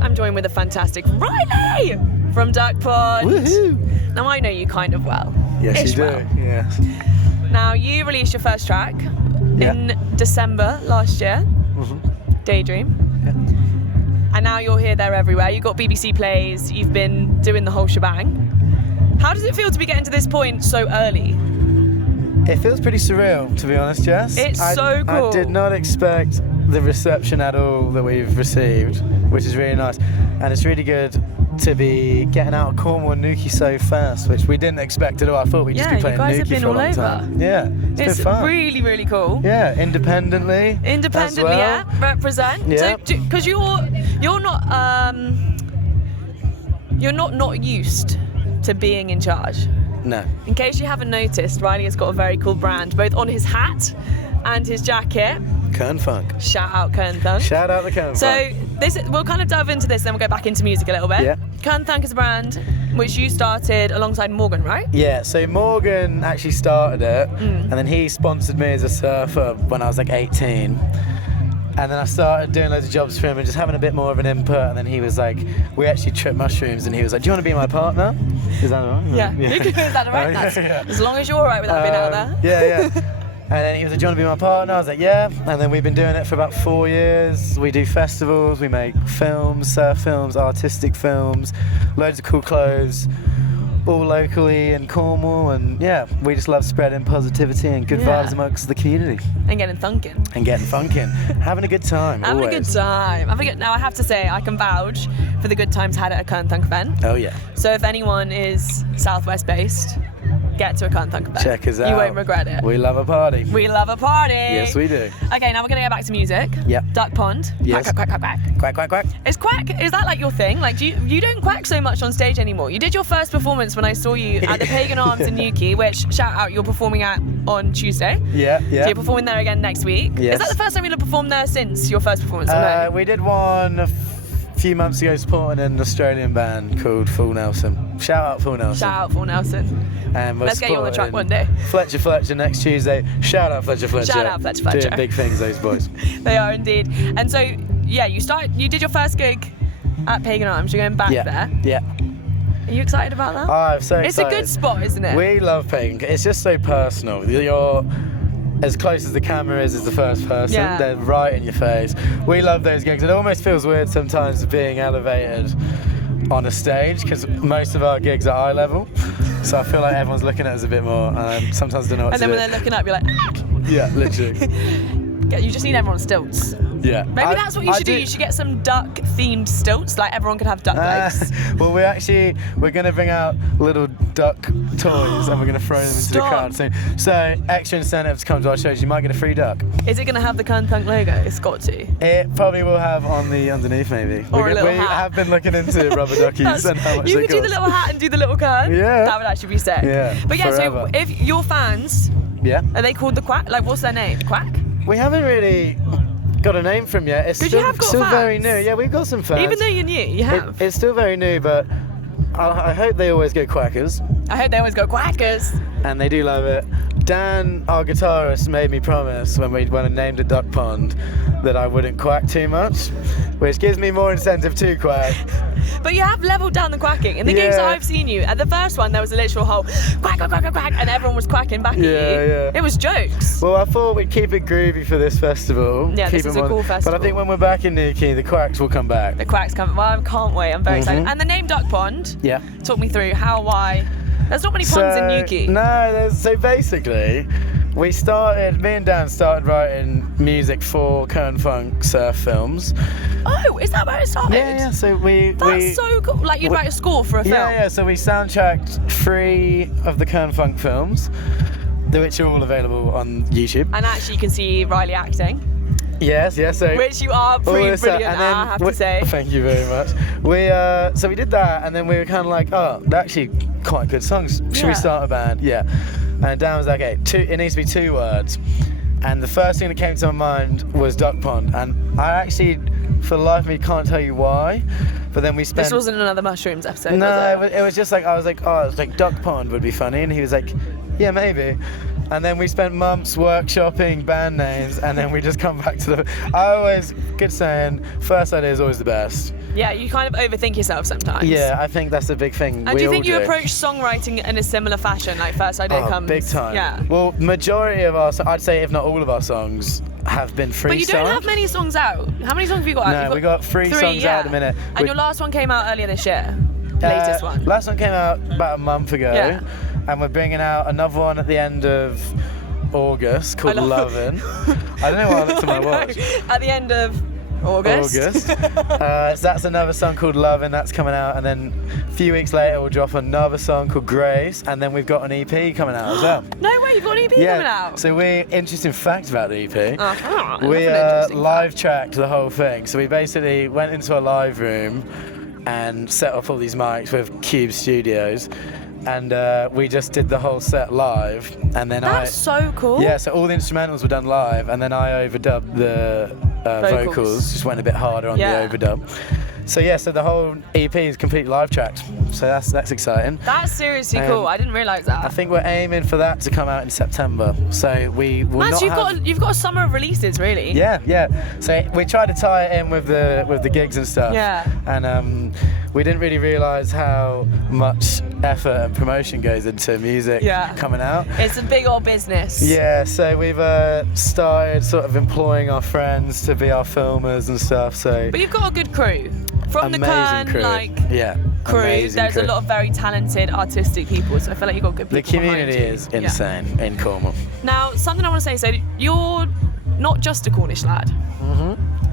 I'm joined with the fantastic Riley from Duck Pond. Woohoo! Now, I know you kind of well. Yes, you do. Well. Yes. Now, you released your first track in December last year, Daydream. Yeah. And now you're here, there, everywhere. You've got BBC Plays, you've been doing the whole shebang. How does it feel to be getting to this point so early? It feels pretty surreal, to be honest, Jess. It's so cool. I did not expect the reception at all that we've received, which is really nice. And it's really good to be getting out of Cornwall and Newquay so fast, which we didn't expect at all. I thought we'd just be playing you guys Newquay have been for a all long over. time. Yeah, it's been fun. Really, really cool. Yeah, independently. As well. Yeah, represent. Yeah. So, because you're not used to being in charge. No. In case you haven't noticed, Riley has got a very cool brand, both on his hat and his jacket. Kern Thunk. Shout out Kern Thunk. Shout out the Kern Thunk. So we'll kind of delve into this, then we'll go back into music a little bit. Yeah. Kern Thunk is a brand which you started alongside Morgan, right? Yeah, so Morgan actually started it, and then he sponsored me as a surfer when I was like 18. And then I started doing loads of jobs for him and just having a bit more of an input. And then he was like, we actually tripped mushrooms, and he was like, do you want to be my partner? Is that all right? Yeah. Is that all right? Yeah. As long as you're all right with that being out there. Yeah. And then he was like, do you want to be my partner? I was like, yeah. And then we've been doing it for about 4 years. We do festivals, we make films, surf films, artistic films, loads of cool clothes, all locally in Cornwall. And yeah, we just love spreading positivity and good vibes amongst the community. And getting thunking. And getting funkin'. Having a good time, Having always. a good time. Now, I have to say, I can vouch for the good times had at a Kern Thunk event. Oh, yeah. So if anyone is Southwest based, get to a Kern Thunk event. Check us out. You won't regret it. We love a party. We love a party. Yes, we do. Okay, now we're going to go back to music. Yep. Duck Pond. Yes. Quack, quack, quack, quack. Quack, quack, quack. Is quack, is that like your thing? Like, you don't quack so much on stage anymore. You did your first performance when I saw you at the Pagan Arms in Newquay, which, shout out, you're performing at on Tuesday. Yeah. So you're performing there again next week. Yes. Is that the first time you'll have performed there since your first performance? Or no? We did one a few months ago supporting an Australian band called Full Nelson. Shout out Full Nelson. Shout out for Nelson. And Let's get you on the track one day. Fletcher next Tuesday. Shout out Fletcher. Shout out Fletcher. Doing big things, those boys. They are indeed. And so, yeah, you did your first gig at Pagan Arms. You're going back there. Yeah. Are you excited about that? I'm so excited. It's a good spot, isn't it? We love Pagan. It's just so personal. You're as close as the camera is the first person. Yeah. They're right in your face. We love those gigs. It almost feels weird sometimes being elevated on a stage because most of our gigs are eye level. So I feel like everyone's looking at us a bit more, and I sometimes don't know what to do. And then when they're looking up, you're like, yeah, literally. You just need everyone on stilts. Yeah. Maybe that's what you should do. You should get some duck-themed stilts, like everyone could have duck legs. Well, we're going to bring out little duck toys and we're going to throw them into the crowd soon. So, extra incentive to come to our shows. You might get a free duck. Is it going to have the Kern Thunk logo? It's got to. It probably will have on the underneath, maybe. Or a little we hat. have been looking into rubber duckies and how much you they could do the cost. little hat and do the little Kern. Yeah. That would actually be sick. Yeah, But yeah, forever. so if your fans, are they called the Quack? Like, what's their name? Quack? We haven't really got a name from yet. It's 'Cause still, you have got still fans. very new. Yeah, we've got some fans. Even though you're new, you have. It's still very new, but I hope they always go Quackers. I hope they always go Quackers. And they do love it. Dan, our guitarist, made me promise when I named it Duck Pond that I wouldn't quack too much, which gives me more incentive to quack. But you have leveled down the quacking. In the gigs that I've seen you, at the first one there was a literal whole quack, quack, quack, quack, and everyone was quacking back at you. Yeah. It was jokes. Well, I thought we'd keep it groovy for this festival. Yeah, this is a cool festival. But I think when we're back in Newquay, the quacks will come back. The quacks come. Well, I can't wait. I'm very excited. And the name Duck Pond. Yeah. Talk me through how, why. There's not many ponds in Newquay. No, so basically, me and Dan started writing music for Kern Thunk surf films. Oh, is that where it started? Yeah, so That's so cool. Like, you'd write a score for a film. Yeah, so we soundtracked 3 of the Kern Thunk films, which are all available on YouTube. And actually, you can see Riley acting. Yes, so which you are pretty brilliant at, I have to say. Thank you very much. So we did that, and then we were kind of like, oh, they're actually quite good songs. Should we start a band? Yeah. And Dan was like, hey, it needs to be 2 words. And the first thing that came to my mind was Duck Pond. And I actually, for the life of me, can't tell you why. But then we spent... This wasn't another Mushrooms episode, No, was it? it was just like, I was like, oh, it's like Duck Pond would be funny. And he was like, yeah, maybe. And then we spent months workshopping band names, and then we just come back to the. I always, good saying, first idea is always the best. Yeah, you kind of overthink yourself sometimes. Yeah, I think that's a big thing. And do you think you approach songwriting in a similar fashion? Like first idea comes. Big time. Yeah. Well, majority of our, I'd say if not all of our songs have been free. But you don't have many songs out. How many songs have you got out? No, we got three songs out at the minute. And your last one came out earlier this year. Latest one. Last one came out about a month ago. Yeah. And we're bringing out another one at the end of August called Lovin'. I don't know why I looked at my watch. At the end of August. So that's another song called Lovin', that's coming out, and then a few weeks later we'll drop another song called Grace, and then we've got an EP coming out as well. No way, you've got an EP coming out? So interesting fact about the EP. We live live tracked the whole thing. So we basically went into a live room and set up all these mics with Cube Studios, and we just did the whole set live, and then That's so cool. Yeah, so all the instrumentals were done live, and then I overdubbed the vocals, just went a bit harder on the overdub. So yeah, so the whole EP is completely live tracked. So that's exciting. That's seriously cool. I didn't realise that. I think we're aiming for that to come out in September. So we will not you've got a summer of releases, really. Yeah. So we tried to tie it in with the gigs and stuff. Yeah. And we didn't really realise how much effort and promotion goes into music coming out. It's a big old business. Yeah, so we've started sort of employing our friends to be our filmers and stuff. So. But you've got a good crew. From the Kern crew. Crew, there's a lot of very talented, artistic people, so I feel like you've got good people. The community is insane in Cornwall. Now, something I want to say, so you're not just a Cornish lad,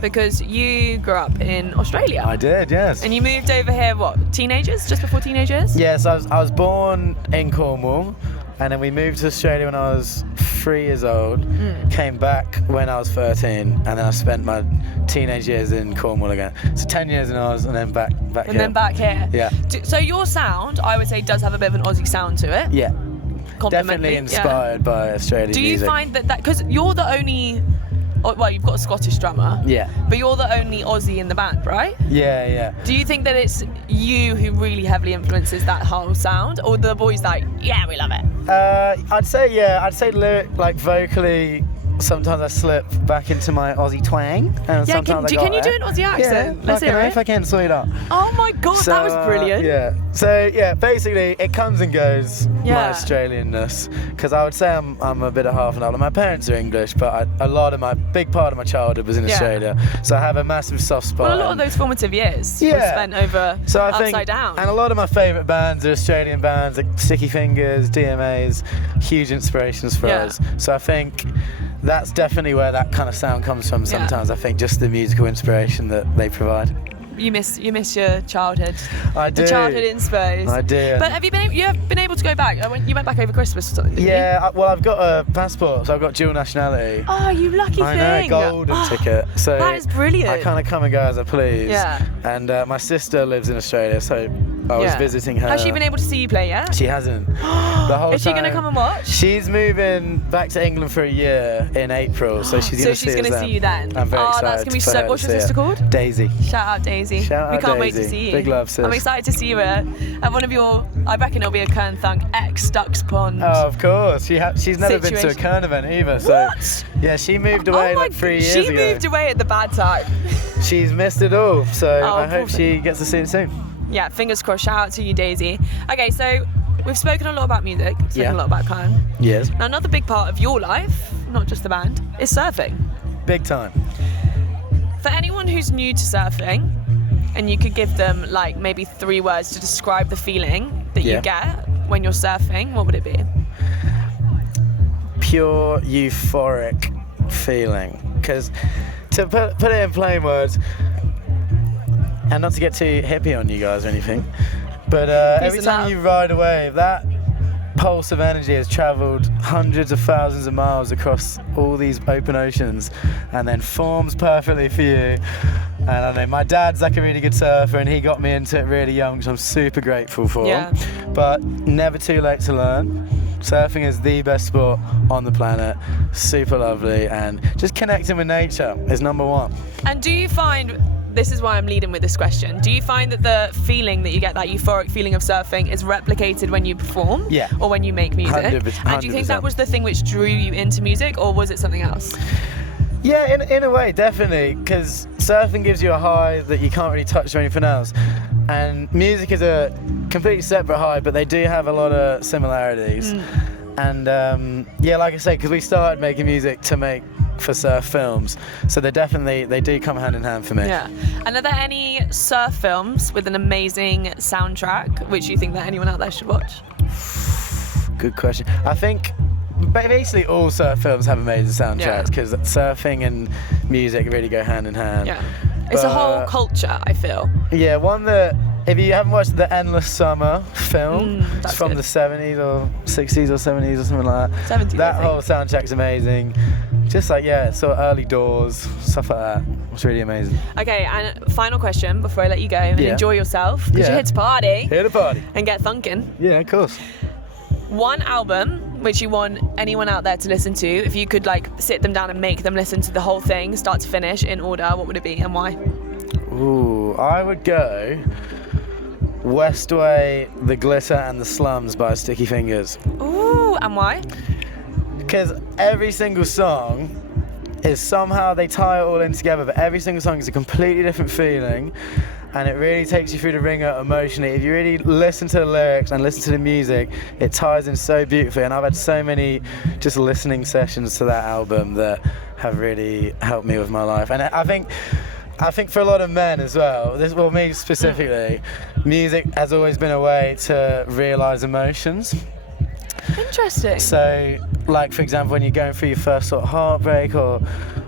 because you grew up in Australia. I did, yes. And you moved over here, what, teenagers? Just before teenagers? Yes, I was born in Cornwall, and then we moved to Australia when I was 3 years old, came back when I was 13, and then I spent my teenage years in Cornwall again. So 10 years in Oz, and then back here. And then back here. Yeah. So your sound, I would say, does have a bit of an Aussie sound to it. Yeah. Definitely inspired by Australian music. Do you find that, because you're the only, well, you've got a Scottish drummer. Yeah. But you're the only Aussie in the band, right? Yeah. Do you think that it's you who really heavily influences that whole sound, or the boys like, yeah, we love it? I'd say vocally, sometimes I slip back into my Aussie twang. And sometimes can you do an Aussie accent? Yeah, let's hear it. If I can, sort it out. Oh my god, So, that was brilliant. So basically it comes and goes, my Australianness, because I would say I'm a bit of half and half. My parents are English, but a big part of my childhood was in Australia, so I have a massive soft spot. Well, a lot of those formative years were spent over upside down. And a lot of my favourite bands are Australian bands, like Sticky Fingers, DMAs, huge inspirations for us. So I think that's definitely where that kind of sound comes from sometimes. I think just the musical inspiration that they provide. You miss your childhood. I do. The childhood inspires. I do. But have you been able to go back? You went back over Christmas or something, didn't you? Well, I've got a passport, so I've got dual nationality. Oh, you lucky thing. I know, golden ticket. So that is brilliant. I kind of come and go as I please. Yeah. And my sister lives in Australia, so I was visiting her. Has she been able to see you play yet? She hasn't. The whole Is she going to come and watch? She's moving back to England for a year in April, so she's going to see you then. I'm very excited. That's going to be so. What's your sister called? Daisy. Shout out Daisy. We can't wait to see you. Big love, sis. I'm excited to see you at one of your. I reckon it'll be a Kern Thunk X Ducks Pond. Oh, of course. She's never been to a Kern event either. So what? Yeah, she moved away 3 years ago. She moved away at the bad time. She's missed it all, so I hope she gets to see it soon. Yeah, fingers crossed. Shout out to you, Daisy. Okay, so we've spoken a lot about music, spoken a lot about Kern. Yes. Now, another big part of your life, not just the band, is surfing. Big time. For anyone who's new to surfing, and you could give them like maybe 3 words to describe the feeling that you get when you're surfing, what would it be? Pure euphoric feeling. Because to put it in plain words, and not to get too hippie on you guys or anything, but every time you ride a wave, that pulse of energy has travelled hundreds of thousands of miles across all these open oceans and then forms perfectly for you. And I know my dad's like a really good surfer, and he got me into it really young, which I'm super grateful for. But never too late to learn. Surfing is the best sport on the planet, super lovely, and just connecting with nature is number one. And do you find this is why I'm leading with this question. Do you find that the feeling that you get, that euphoric feeling of surfing, is replicated when you perform? Yeah. Or when you make music? 100%. And do you think that was the thing which drew you into music, or was it something else? Yeah, in a way, definitely, because surfing gives you a high that you can't really touch or anything else. And music is a completely separate high, but they do have a lot of similarities. And yeah, like I say, because we started making music to make for surf films, so they do come hand in hand for me. Yeah. And are there any surf films with an amazing soundtrack which you think that anyone out there should watch? Good question. I think basically all surf films have amazing soundtracks, because surfing and music really go hand in hand. Yeah. It's a whole culture, I feel. Yeah, one that, if you haven't watched the Endless Summer film, it's that's from good. the 70s or 60s or 70s or something like that. 70s, That I think. whole soundtrack's amazing. Just like, yeah, sort of early doors, stuff like that. It's really amazing. Okay, and final question before I let you go and Yeah. enjoy yourself, because Yeah. you're here to party Here to party. and get thunking. Yeah, of course. One album which you want anyone out there to listen to, if you could like sit them down and make them listen to the whole thing, start to finish, in order, what would it be and why? Ooh, I would go Westway, The Glitter and the Slums by Sticky Fingers. Ooh, and why? Because every single song is somehow, they tie it all in together, but every single song is a completely different feeling, and it really takes you through the ringer emotionally. If you really listen to the lyrics and listen to the music, it ties in so beautifully, and I've had so many just listening sessions to that album that have really helped me with my life. And I think for a lot of men as well, me specifically, music has always been a way to realise emotions. Interesting. So, like for example, when you're going through your first sort of heartbreak or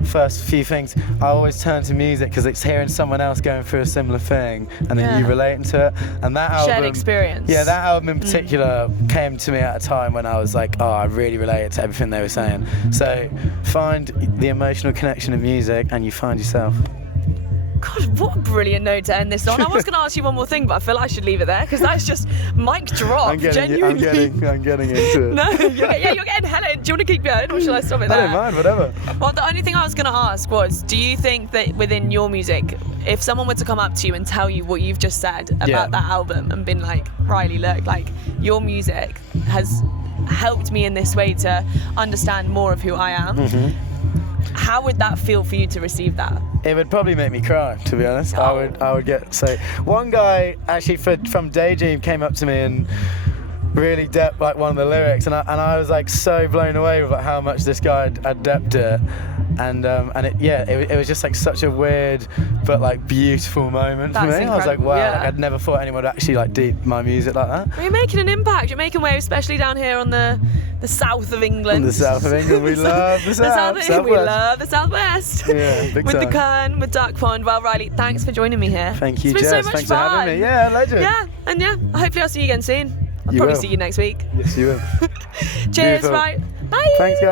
first few things, I always turn to music because it's hearing someone else going through a similar thing, and then you relating to it. And that album, shared experience. Yeah, that album in particular came to me at a time when I was like, oh, I really related to everything they were saying. So, find the emotional connection in music, and you find yourself. God, what a brilliant note to end this on. I was going to ask you one more thing, but I feel like I should leave it there, because that's just mic drop. Genuinely. I'm getting into it. No, you're getting hella. Do you want to keep going, or should I stop it there? I don't mind, whatever. Well, the only thing I was going to ask was, do you think that within your music, if someone were to come up to you and tell you what you've just said about that album and been like, Riley, look, like, your music has helped me in this way to understand more of who I am, how would that feel for you to receive that? It would probably make me cry, to be honest. Oh. I would get so. One guy actually from Daydream came up to me and really depped like one of the lyrics, and I was like so blown away with like how much this guy had depped it, and it was just like such a weird but like beautiful moment for me. That's I was like, wow, incredible, like, I'd never thought anyone would actually like deep my music like that. Well, you're making an impact. You're making waves, especially down here on the south of England. In the south of England, we love the south. We love the southwest. Yeah, big With time. the Kern, with Duck Pond. Well, Riley, thanks for joining me here. Thank you, It's been Jess. so much Thanks fun. for having me. Yeah, legend. Yeah, and hopefully I'll see you again soon. I'll You probably will. see you next week. Yes, you will. Cheers, Beautiful. right? Bye. Thanks, guys.